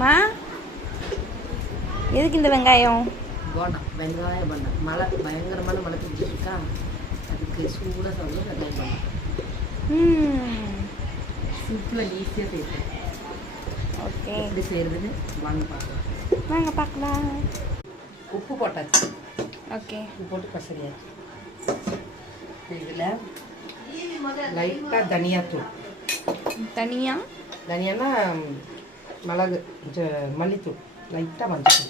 மா எதுக்கு இந்த வெங்காயம்? போண்டா, வெங்காய போண்டா. மழை பயங்கரமான மழை பிடிச்சிட்டு இருக்கா, அதுக்கு சூடாக சாப்பிடும் வெங்காயம் போண்டா. சிம்பிளாக ஈஸியாக செய்யணும். ஓகே, எப்படி செய்யறதுன்னு வாங்க பார்க்கலாம். வாங்க பார்க்கலாம். உப்பு போட்டாச்சு. ஓகே, உப்பு போட்டு பசரியாச்சு. இதில் லைட்டாக தனியாத்தூள். தனியானா மிளகு, மல்லித்தூள், லைட்டாக மஞ்சள்,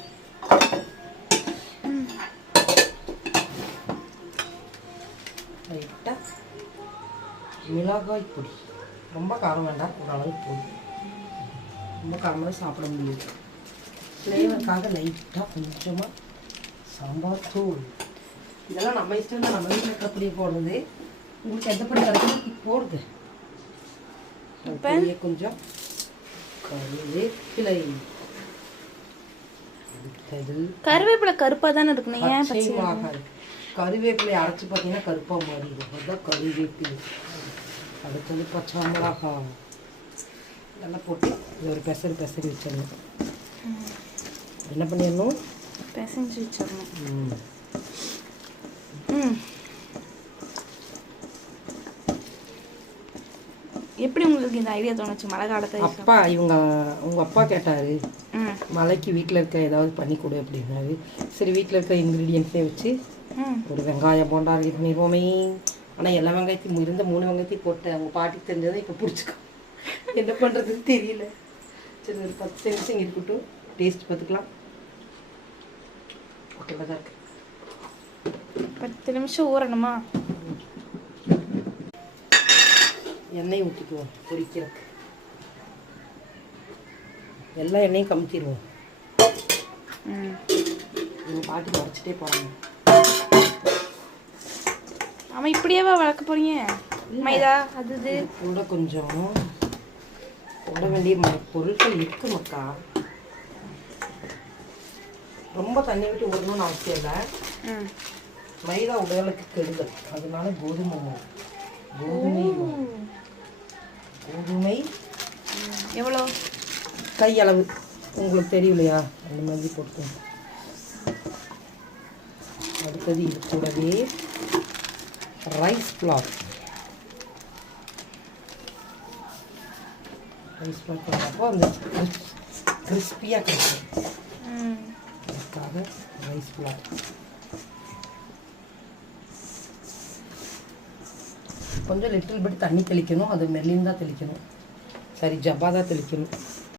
லைட்டாக மிளகாய் பொடி. ரொம்ப காரம் வேண்டாம், ஓரளவு பொடி. ரொம்ப காரமாக சாப்பிட முடியாது. ஃப்ளேவருக்காக லைட்டாக கொஞ்சமாக சாம்பார் தூள். இதெல்லாம் நம்ம இஷ்டம் தான், நம்ம வீட்டில் இருக்க பொடியை போடுறது. உங்களுக்கு எந்த பொடி கிடைக்கும் போடுது. கொஞ்சம் கருவேப்பிலை. கருவேப்பிலை கருப்பாக தானே இருக்கணும், ஏன் பச்சை மிளகாய். கருவேப்பிலை அரைச்சி பார்த்தீங்கன்னா கருப்பாக மாறி இருக்கும், அதுதான் கருவேப்பிலை. அடுத்தது பச்சை மிளகாய் இதெல்லாம் போட்டு இது ஒரு பெசரி வச்சிடணும். என்ன பண்ணிடணும், பிசைஞ்சு வச்சிடணும். எப்படி உங்களுக்கு இந்த ஐடியா தோணுச்சு மழை காலத்தை? அப்பா உங்கள் அப்பா கேட்டார், மழைக்கு வீட்டில் இருக்க ஏதாவது பண்ணி கொடு அப்படின்னாரு. சரி, வீட்டில் இருக்க இன்க்ரீடியன்ஸே வச்சு ஒரு வெங்காயம் போண்டா ரெடி பண்ணிடுவோமே. ஆனால் எல்லா வெங்காயத்தையும் இருந்த 3 வெங்காயத்தையும் போட்டு அவங்க பாட்டிக்கு தெரிஞ்சதை இப்போ பிடிச்சிக்கோ, என்ன பண்ணுறதுன்னு தெரியல. சரி, ஒரு 10 நிமிஷம் இருக்கட்டும், டேஸ்ட் பார்த்துக்கலாம். ஓகேவா தான் இருக்கு. 10 நிமிஷம் ஊறணுமா? எண்ணெய் ஊற்றிக்குவோம் பொரிக்கிறதுக்கு. எல்லா எண்ணெயும் கமுத்திடுவோம். எங்கள் பாட்டி வரைச்சிட்டே போகிறாங்க. ஆமாம், இப்படியேவா வளர்க்க போறீங்க? மைதா அது கூட கொஞ்சம் போட வேண்டிய பொருட்கள் இருக்கு மக்கா. ரொம்ப தண்ணி விட்டு ஊறணும்னு அவசியம் இல்லை. மைதா உடலுக்கு கெடுதல், அதனால கோதுமை எவ்வளோ கையளவு உங்களுக்கு தெரியலையா, அந்த மாதிரி போட்டுக்கோங்க. அடுத்தது இது கூடவே ரைஸ் ஃப்ளார் போடுறப்போ அந்த கிறிஸ்பியாக கிடைக்கும். அதுக்காக ரைஸ் ஃப்ளார். கொஞ்சம் லிட்டில் பிட் தண்ணி தெளிக்கணும், அது மெல்லின்னு தான் தெளிக்கணும். சரி, ஜப்பா தான் தெளிக்கணும்.